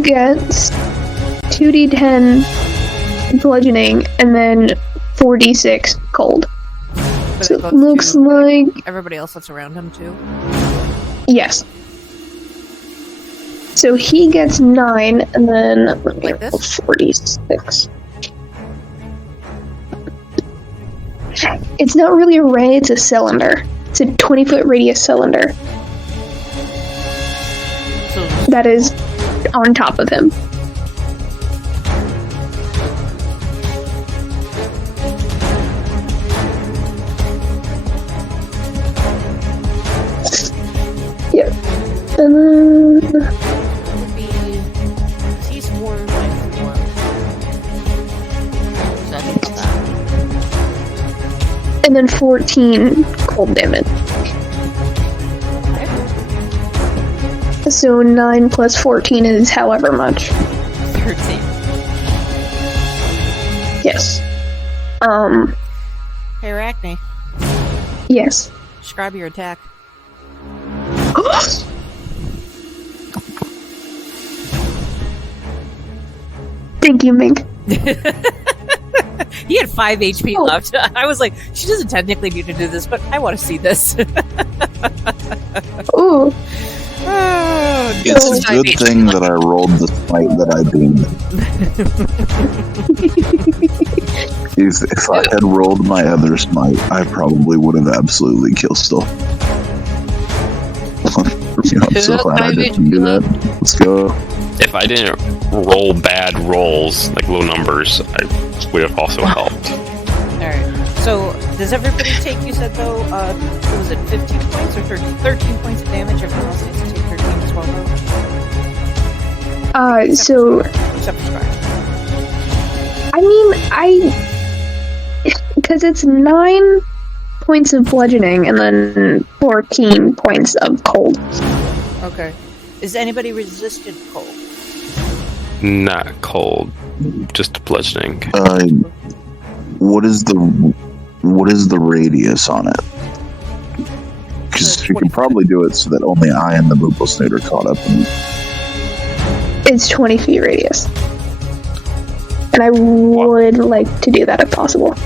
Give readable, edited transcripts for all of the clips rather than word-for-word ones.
he gets 2d10 bludgeoning and then 4d6 cold. But So it looks like... everybody else that's around him, too? Yes. So he gets 9, and then Like this? 46. It's not really a ray, it's a cylinder. It's a 20-foot radius cylinder So, that is on top of him. Yep. And then... it would be... he's 4 by 4. So I think it's that. And then 14 cold damage. Okay. So 9 plus 14 is however much. 13. Yes. Hey, Arachne. Yes. Describe your attack. Thank you, Mink. He had 5 HP left. I was like, she doesn't technically need to do this, but I want to see this. Ooh. Oh, It's a good thing that I rolled the smite that I did. If I had rolled my other smite, I probably would have absolutely killed still. I'm so glad I didn't do that. Let's go. If I didn't roll bad rolls, like low numbers, I would have also helped. Alright. So, does everybody take, you said though, was it 15 points or 13 points of damage? Everyone else needs to take 13 as well, though? So... Except for Scar. I mean, because it's 9 points of bludgeoning and then 14 points of cold. Okay. Is anybody resistant cold? Not cold, just bludgeoning. What is the radius on it? Because you can probably do it so that only I and the Moople Snoot are caught up. It's 20 feet radius. And I would like to do that if possible.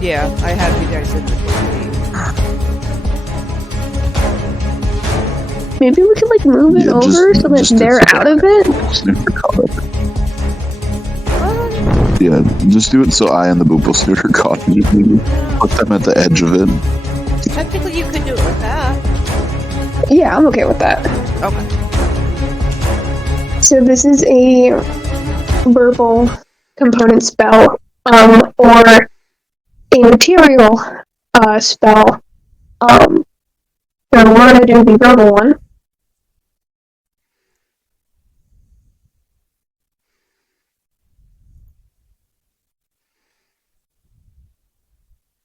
Yeah, I have you guys in the 20. Maybe we could like move it over so that they're out of it? Yeah, just do it so I and the Moople Snoot are caught. Put them at the edge of it. Technically, you could do it with that. Yeah, I'm okay with that. Okay. So this is a verbal component spell, or a material spell. So we're gonna do the verbal one.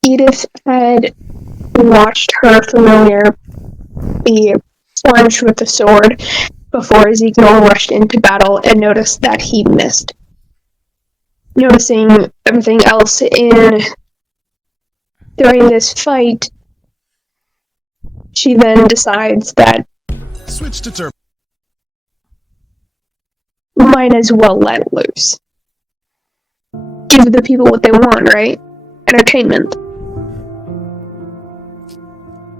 Edith had watched her familiar be plunged with the sword before Ezekiel rushed into battle and noticed that he missed. Noticing everything else during this fight, she then decides that switch to turn. Might as well let loose. Give the people what they want, right? Entertainment.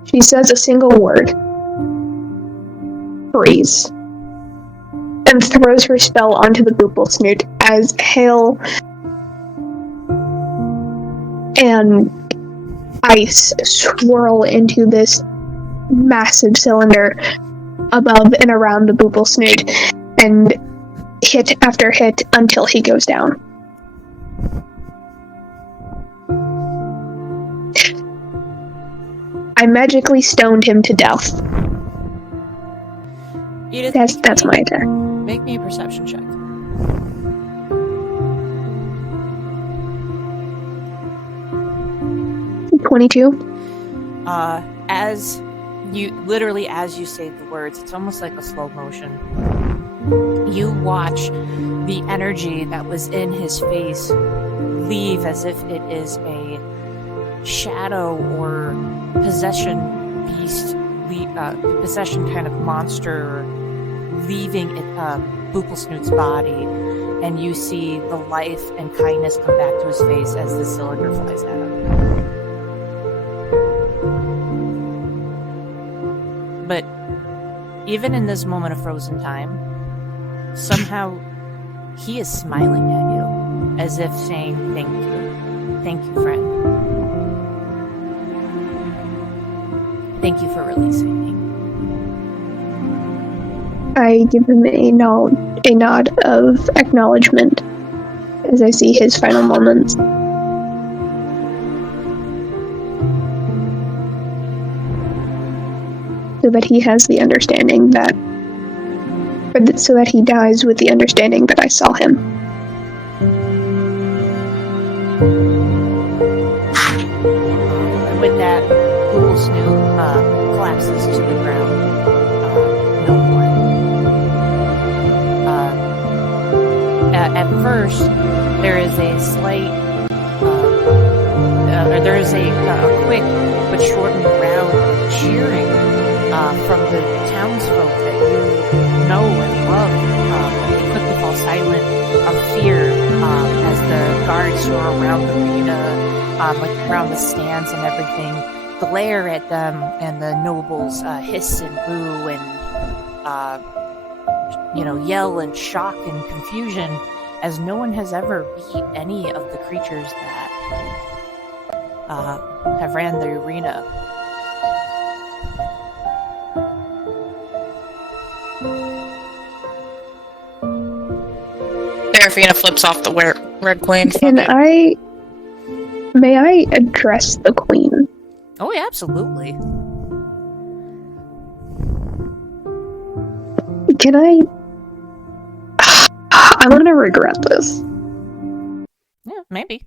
She says a single word. Freeze. And throws her spell onto the Moople Snoot as hail and ice swirl into this massive cylinder above and around the Moople Snoot and hit after hit until he goes down. I magically stoned him to death. Edith, That's my attack. Make me a perception check. As you say the words, it's almost like a slow motion. You watch the energy that was in his face leave as if it is a shadow or possession beast, possession kind of monster leaving it, Booplesnoot's body, and you see the life and kindness come back to his face as the cylinder flies at him. But even in this moment of frozen time, somehow he is smiling at you, as if saying, "Thank you. Thank you, friend. Thank you for releasing me." I give him a nod of acknowledgement as I see his final moments. So that he has the understanding so that he dies with the understanding that I saw him. And with that, Booplesnoot collapses to the ground. No more. At first, there is a slight, there is a quick but shortened round of cheering from the townsfolk that you know and love. They quickly fall silent of fear as the guards who are around the arena, like around the stands and everything, glare at them, and the nobles hiss and boo and yell in shock and confusion, as no one has ever beat any of the creatures that have ran the arena. Serafina flips off the Red Queen. May I address the queen? Oh, yeah, absolutely. Can I? I'm gonna regret this. Yeah, maybe.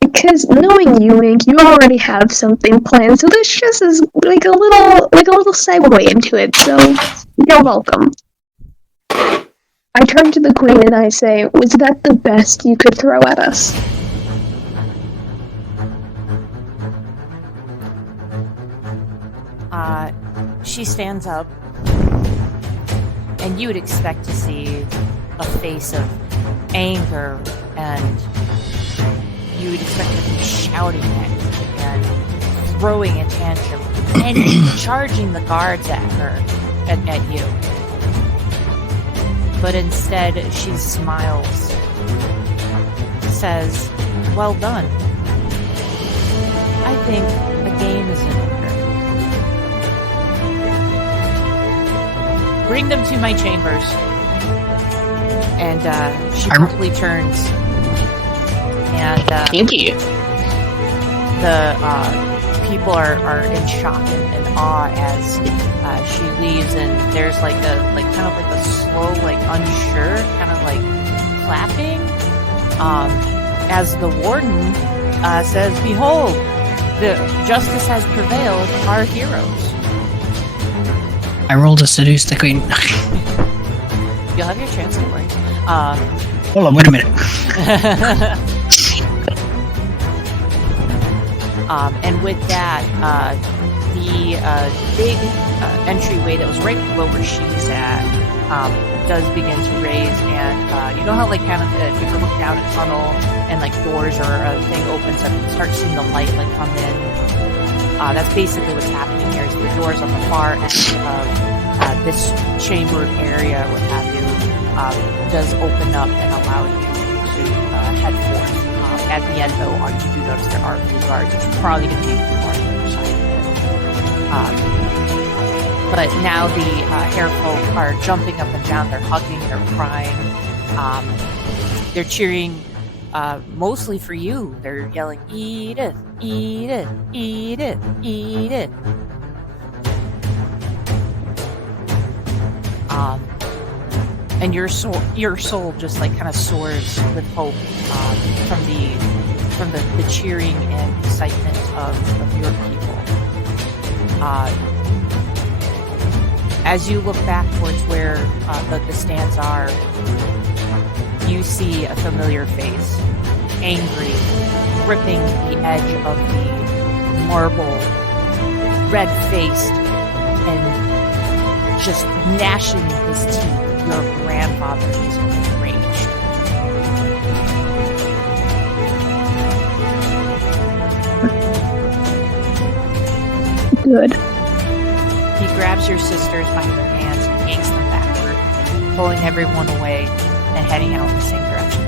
Because knowing you, Mink, you already have something planned, so this just is like a little segue into it. So you're welcome. I turn to the queen and I say, "Was that the best you could throw at us?" She stands up, and you would expect to see a face of anger, and you would expect her to be shouting at you and throwing a tantrum and charging the guards at her, at you. But instead, she smiles, says, "Well done. I think a game is in order. Bring them to my chambers." And she quickly turns, and Thank you. the people are in shock and awe as she leaves, and there's kind of a slow, unsure, kind of clapping, as the warden says, "Behold, the justice has prevailed, our heroes." I rolled to seduce the queen. You'll have your chance, don't worry. Hold on, wait a minute. And with that, the big entryway that was right below where she's at does begin to raise, and you know how if you ever look down a tunnel and doors or a thing opens up, you start seeing the light come in. That's basically what's happening here. Is the doors on the far end of this chambered area, what have you, does open up and allow you to head forth. At the end, though, you do notice there are a few guards, which is probably going to be a few more on the other side of it. But now the hair folk are jumping up and down. They're hugging. They're crying. They're cheering. Mostly for you. They're yelling, "Eat it, eat it, eat it, eat it." And your soul just kind of soars with hope from the cheering and excitement of your people. As you look back towards where the stands are, you see a familiar face, angry, gripping the edge of the marble, red-faced, and just gnashing his teeth. Your grandfather is enraged. Good. He grabs your sisters by their hands and yanks them backward, pulling everyone away and heading out in the same direction.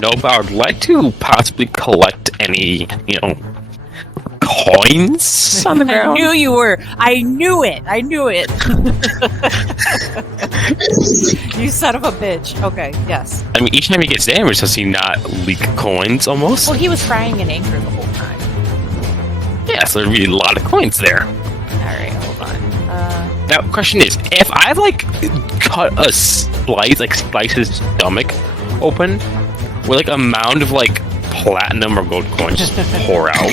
No, but I would like to possibly collect any, coins on the I ground. knew you were. I knew it. You son of a bitch. Okay, yes. I mean, each time he gets damaged, does he not leak coins almost? Well, he was crying in anger the whole time. Yeah, so there'd be a lot of coins there. Alright, hold on. Now, question is, if I, cut a slice his stomach open, will, a mound of, platinum or gold coins just pour out?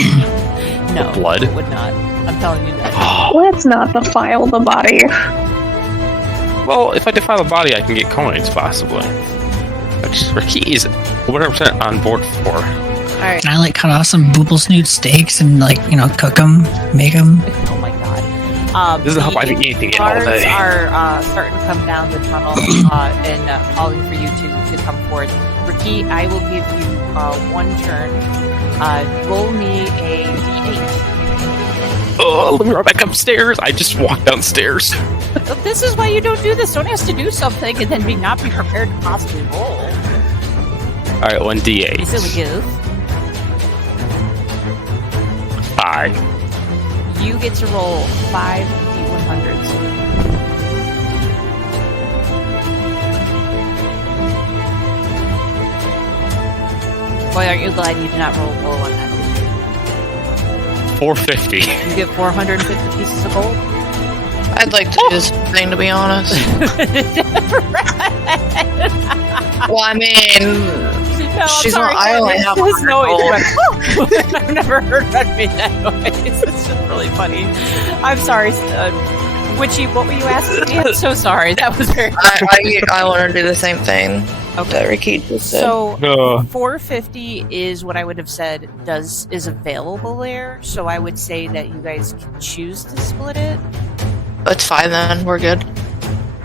No, blood? it would not. I'm telling you that. Let's not defile the body. Well, if I defile the body, I can get coins, possibly. Ricky is 100% on board for. Alright. Can I cut off some booble snoot steaks and cook them, make them? Oh my god. This is how I can eat anything all guards day. are starting to come down the tunnel and calling for you to come forth. Ricky, I will give you one turn. Roll me a d8. Oh, let me run back upstairs. I just walked downstairs. This is why you don't do this. Someone has to do something and then not be prepared to possibly roll. Alright, 1d8. Silly goof. 5. You get to roll 5 d100s. Boy, aren't you glad you did not roll low on that? 450. You get 450 pieces of gold. I'd like to do the same thing, to be honest. Well, I mean, No, she's sorry, not. I only have this 100 noise. gold. I've never heard that make that noise. It's just really funny. I'm sorry, Witchy. What were you asking me? I'm so sorry. That was very. I want to do the same thing that Ricky just said. So No. 450 is what I would have said is available there. So I would say that you guys can choose to split it. It's fine then. We're good.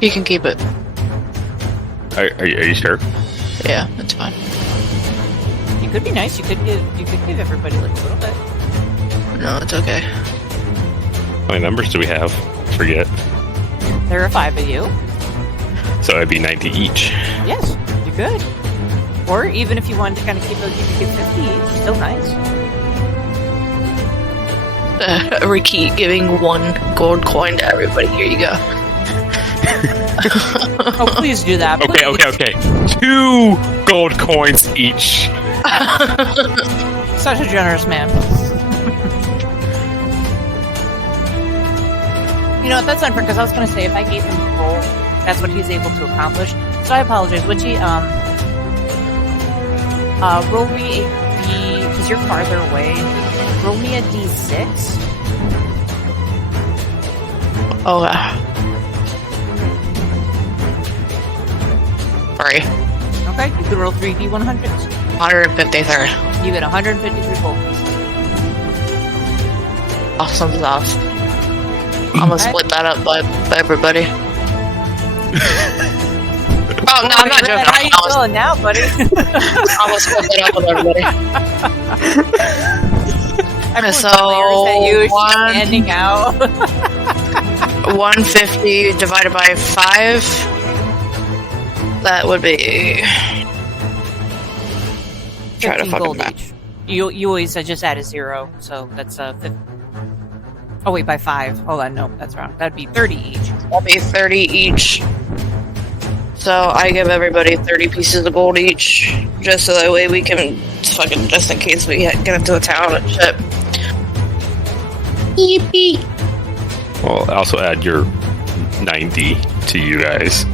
You can keep it. Are you sure? Yeah, it's fine. You could be nice. You could give everybody a little bit. No, it's okay. How many numbers do we have? Forget. There are 5 of you. So it'd be 90 each. Yes, you could. Or even if you wanted to kind of keep it, you could give 50 each. Still nice. Ricky giving 1 gold coin to everybody. Here you go. Oh, please do that. Okay. 2 gold coins each. Such a generous man. You know what? That's unfair because I was going to say if I gave him the roll, that's what he's able to accomplish. So I apologize, Witchy. Roll me a D because you're farther away. Roll me a D6. Oh, sorry. Okay, you can roll 3 D100s. 153. You get 153 gold pieces. Awesome sauce. I'm gonna split that up by everybody. Oh no, I'm not joking. How you feeling now, buddy? I'm gonna split that up with everybody. Everyone So, glares at you. She's one- standing out. 150 divided by 5. That would be. Try to 15 fucking gold math. each. You always just add a 0, so that's 50. Oh wait, by 5. Hold on, no, that's wrong. That'd be 30 each. That'll be 30 each. So I give everybody 30 pieces of gold each, just so that way we can fucking, just in case we get into a town and shit. Yippee! Well, also add your 90 to you guys.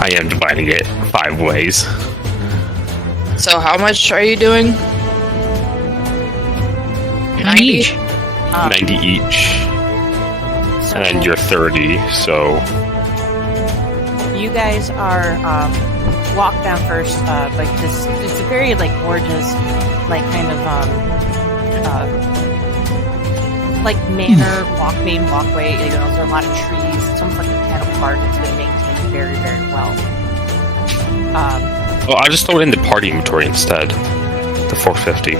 I am dividing it 5 ways. So how much are you doing? 90 each. 90 each. So And you're 30, so you guys are walk down first, like this. It's a very like gorgeous, like kind of like manor main walkway. You know, there's a lot of trees. It's almost like a botanical garden. It's been maintained very, very well. Well, I just throw it in the party inventory instead. The 450.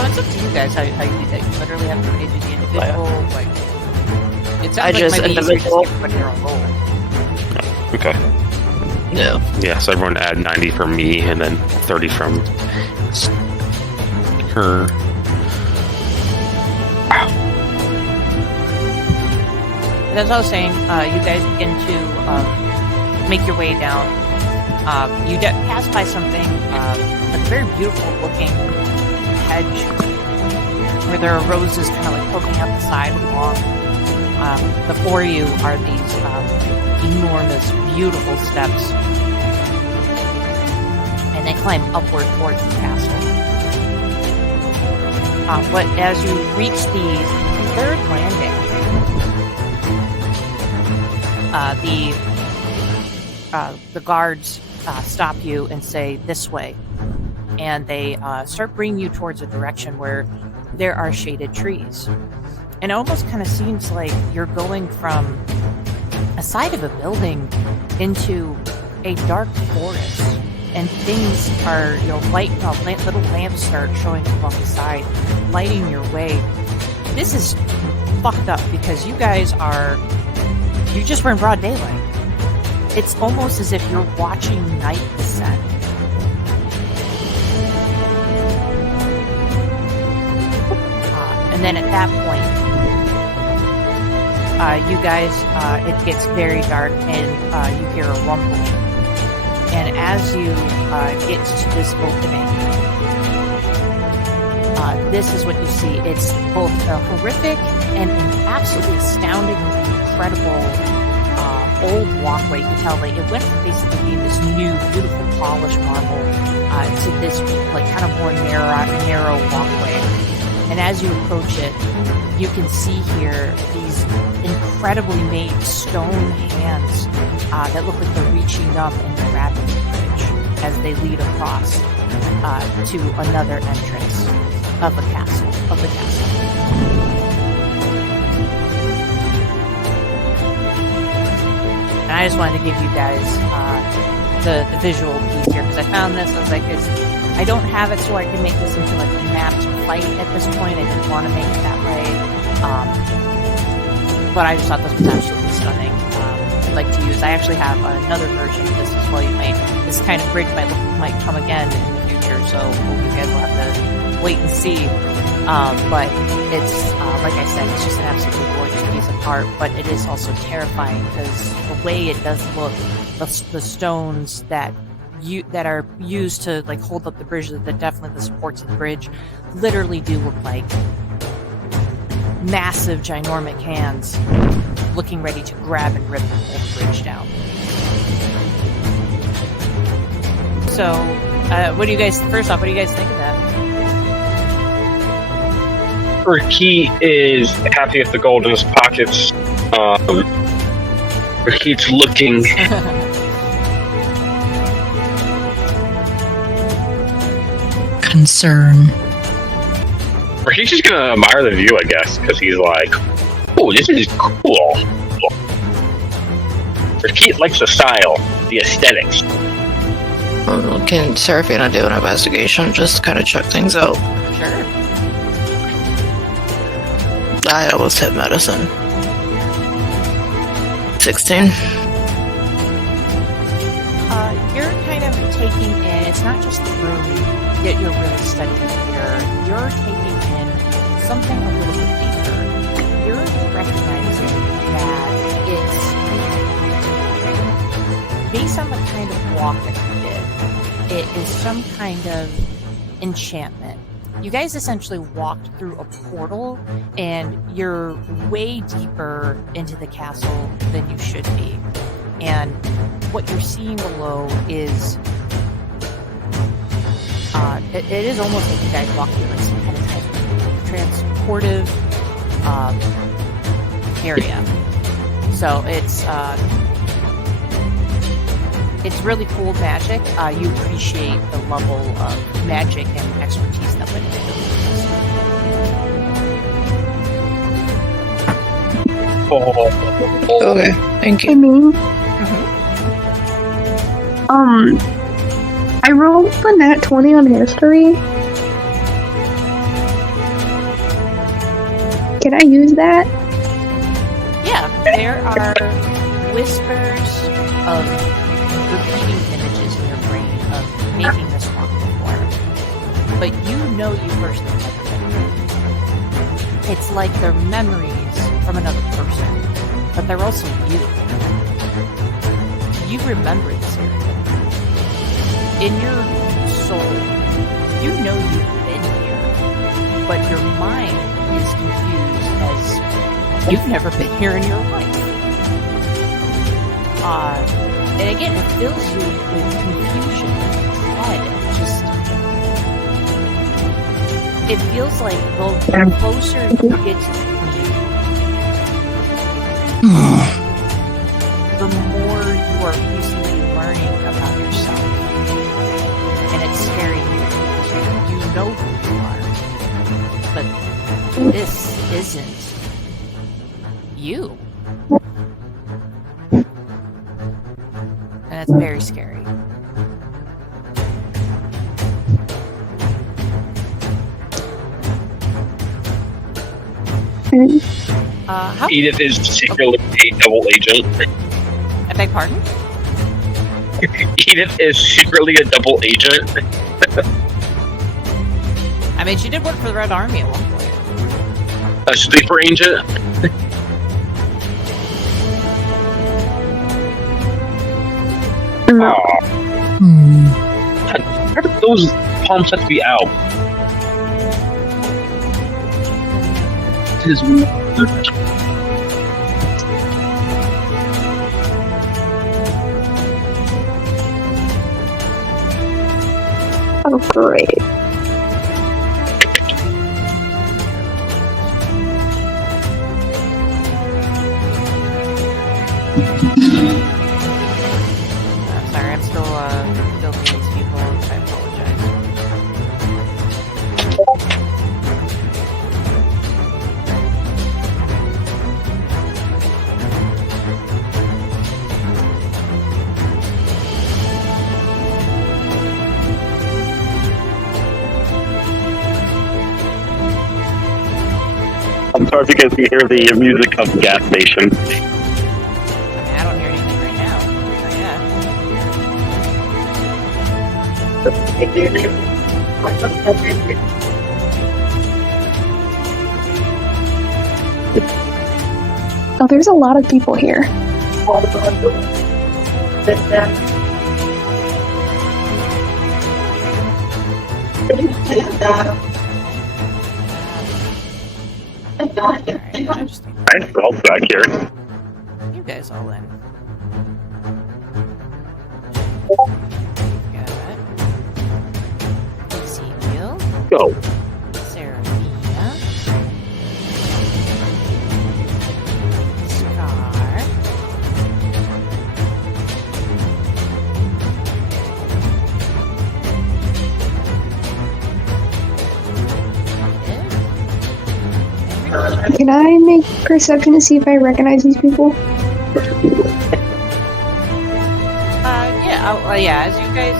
It's up to you guys how you do that. You literally have to do the individual. Like, it sounds I just like maybe individual. just put your own goal. Okay. No. Yeah, so everyone add 90 from me and then 30 from her. As I was saying, you guys begin to make your way down. You pass by something, a very beautiful looking hedge where there are roses kind of like poking out the side along. Before you are these enormous, beautiful steps, and they climb upward towards the castle. But as you reach the third landing, the guards stop you and say, "This way," and they start bringing you towards a direction where there are shaded trees. And it almost kind of seems like you're going from a side of a building into a dark forest, and things are, little lamps start showing up on the side, lighting your way. This is fucked up because you just were in broad daylight. It's almost as if you're watching night descend. And then at that point, you guys, it gets very dark and you hear a rumbling. And as you get to this opening, this is what you see. It's both a horrific and an absolutely astounding, incredible old walkway. You can tell it went from basically being this new, beautiful, polished marble to this kind of more narrow walkway. And as you approach it, you can see here these incredibly made stone hands that look like they're reaching up and grabbing the bridge as they lead across to another entrance of the castle. And I just wanted to give you guys the visual piece here because I found this. I was like, I don't have it so I can make this into like a mapped fight at this point. I didn't want to make it that way. But I just thought this was absolutely stunning. I'd like to use. I actually have another version of this as well. This kind of bridge might come again in the future, so you guys will have to wait and see. But it's like I said, it's just an absolutely gorgeous piece of art. But it is also terrifying because the way it does look, the stones that are used to like hold up the bridge, definitely the supports of the bridge, literally do look like massive, ginormic hands looking ready to grab and rip the whole bridge down. So, what do you guys think of that? Rakit is happy with the gold in his pockets. Rakit's looking. Concern. Rakit's just gonna admire the view, I guess, because he's like, "Oh, this is cool." Rakit likes the style, the aesthetics. Can Seraphina do an investigation just to kind of check things out? Sure. I almost hit medicine. 16. You're kind of taking in, it's not just the room that you're really studying here. You're taking in something a little bit deeper. You're recognizing that it's based on the kind of walk that you did. It is some kind of enchantment. You guys essentially walked through a portal and you're way deeper into the castle than you should be. And what you're seeing below is it is almost like you guys walked through like some kind of transportive area. So it's It's really cool magic. You appreciate the level of magic and expertise that went into it. Okay, thank I you. mean, Mm-hmm. I rolled the nat 20 on history. Can I use that? Yeah, there are whispers of repeating images in your brain of making this walk before. But you know you personally never been here. It's like they're memories from another person, but they're also you. You remember this area. In your soul, you know you've been here, but your mind is confused as you've never been here in your life. And again, it fills you with confusion and dread. It feels like the closer you get to the queen, the more you are recently learning about yourself. And it's scary because you know who you are. But this isn't you. And that's very scary. How? Edith is secretly a double agent. I beg pardon? Edith is secretly a double agent. I mean, she did work for the Red Army at one point. A sleeper agent. No. Aw, how did those palm sets be out? This is Oh, great. Sorry, I'm still filming these people. I apologize. I'm sorry if you guys can hear the music of the gas station. I mean, I don't hear anything right now. Not Oh, there's a lot of people here. Alright, I just think Nice girls back here. you guys all in. Got Ezekiel, Go. Seraphina, Scar, Can I make perception to see if I recognize these people? yeah, as you guys,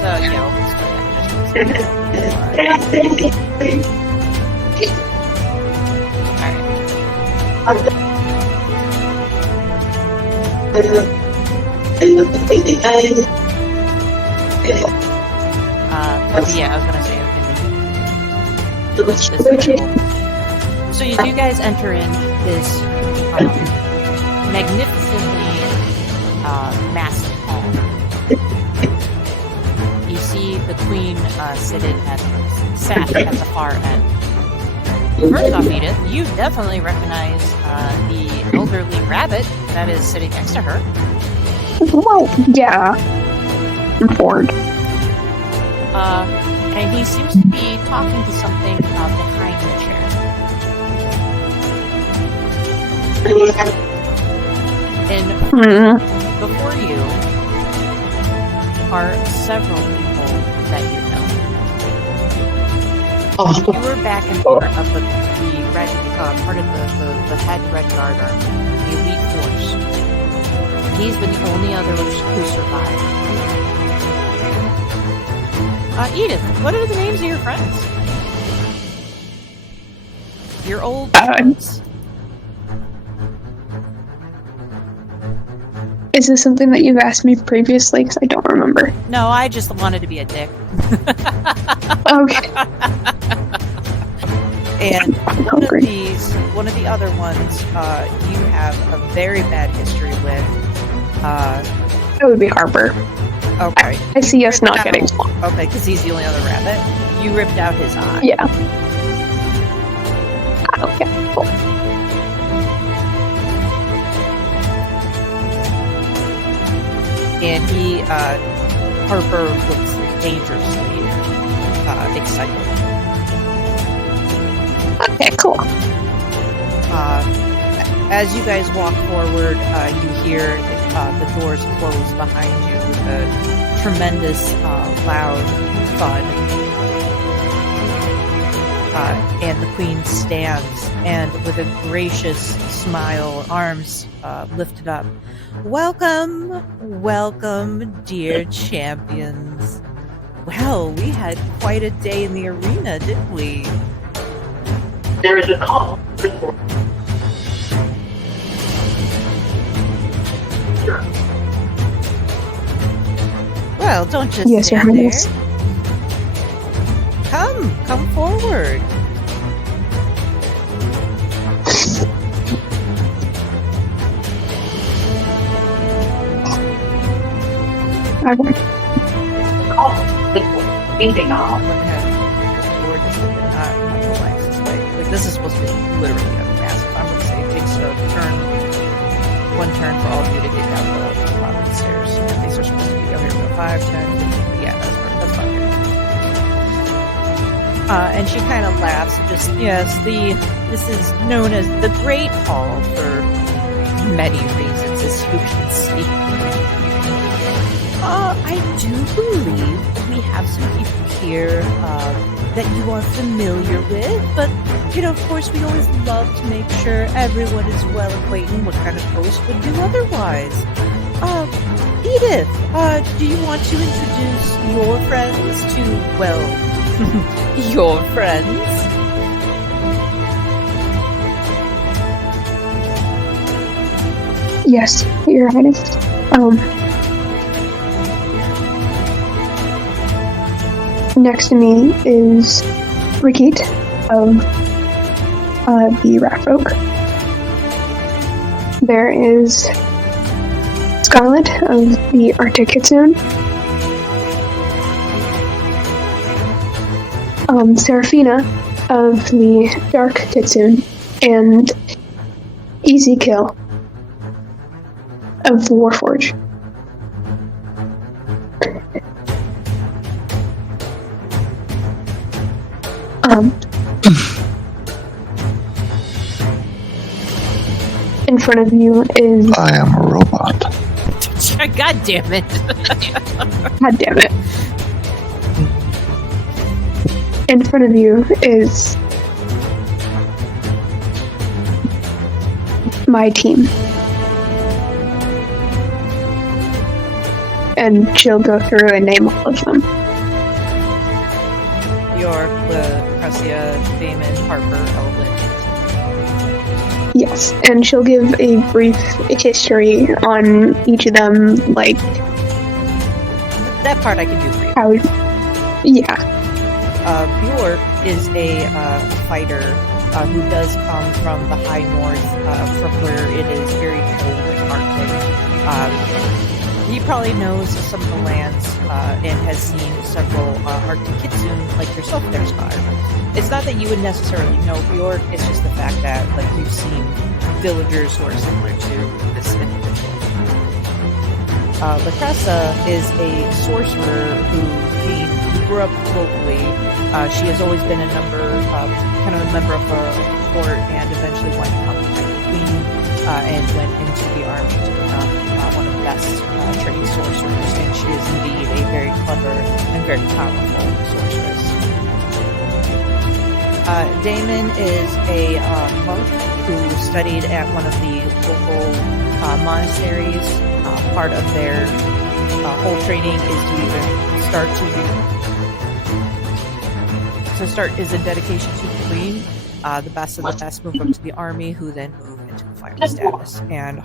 yeah, I was gonna say, so you do guys enter in this magnificently massive hall. You see the queen sat at the far end. First off, Edith, you definitely recognize the elderly rabbit that is sitting next to her. Well, yeah. I'm bored. And he seems to be talking to something behind the chair. And before you, are several people that you know. You were back in part of the red, part of the head Red Guard army, the elite force. He's been the only other who survived. Edith, what are the names of your friends? Your old friends. Is this something that you've asked me previously? Because I don't remember. No, I just wanted to be a dick. Okay. And one of the other ones, you have a very bad history with. That would be Harper. Okay. I see us not getting along. Okay, because he's the only other rabbit. You ripped out his eye. Yeah. Okay, cool. And he, Harper looks dangerously excited. Okay, cool. As you guys walk forward, you hear the doors close behind you with a tremendous loud thud. And the queen stands, and with a gracious smile, arms lifted up. Welcome, welcome, dear champions. Well, we had quite a day in the arena, didn't we? There is a call. Well, don't just Yes, Your stand there. Highness. Come forward. Anything off. This is supposed to be literally a massive. I'm going to say it takes one turn for all of you to get down the bottom of the stairs. And these are supposed to be, here we go, 5, 10, 15. Yeah, that's fine. And she kind of laughs. Just, yes, this is known as the Great Hall for many reasons, as you can see. I do believe we have some people here that you are familiar with, but, of course, we always love to make sure everyone is well acquainted. What kind of host would do otherwise? Edith, do you want to introduce your friends to, well, your friends? Yes, Your Highness. Next to me is Rickit of the Rat Folk. There is Scarlet of the Arctic Kitsune. Seraphina of the Dark Kitsune. And Easy Kill of the Warforge. In front of you is... I am a robot. God damn it. God damn it. In front of you is... my team. And she'll go through and name all of them. York, Lucretia, Damon, Harper, Eldridge. Yes, and she'll give a brief history on each of them, like... That part I can do for you. How... Yeah. Bjork is a fighter who does come from the high north, from where it is very cold and Arctic. He probably knows some of the lands and has seen several Arctic Kitsune like yourself there, Scar. It's not that you would necessarily know Bjork, it's just the fact that you've seen villagers who are similar to this individual. Lucretia is a sorcerer who grew up locally. She has always been a member of the court and eventually went to become the queen and went into the army to become one of the best trained sorcerers. And she is indeed a very powerful sorceress. Damon is a monk who studied at one of the local monasteries. Part of their whole training is to even start is a dedication to the queen. The best of the best move up to the army, who then move into fire status. And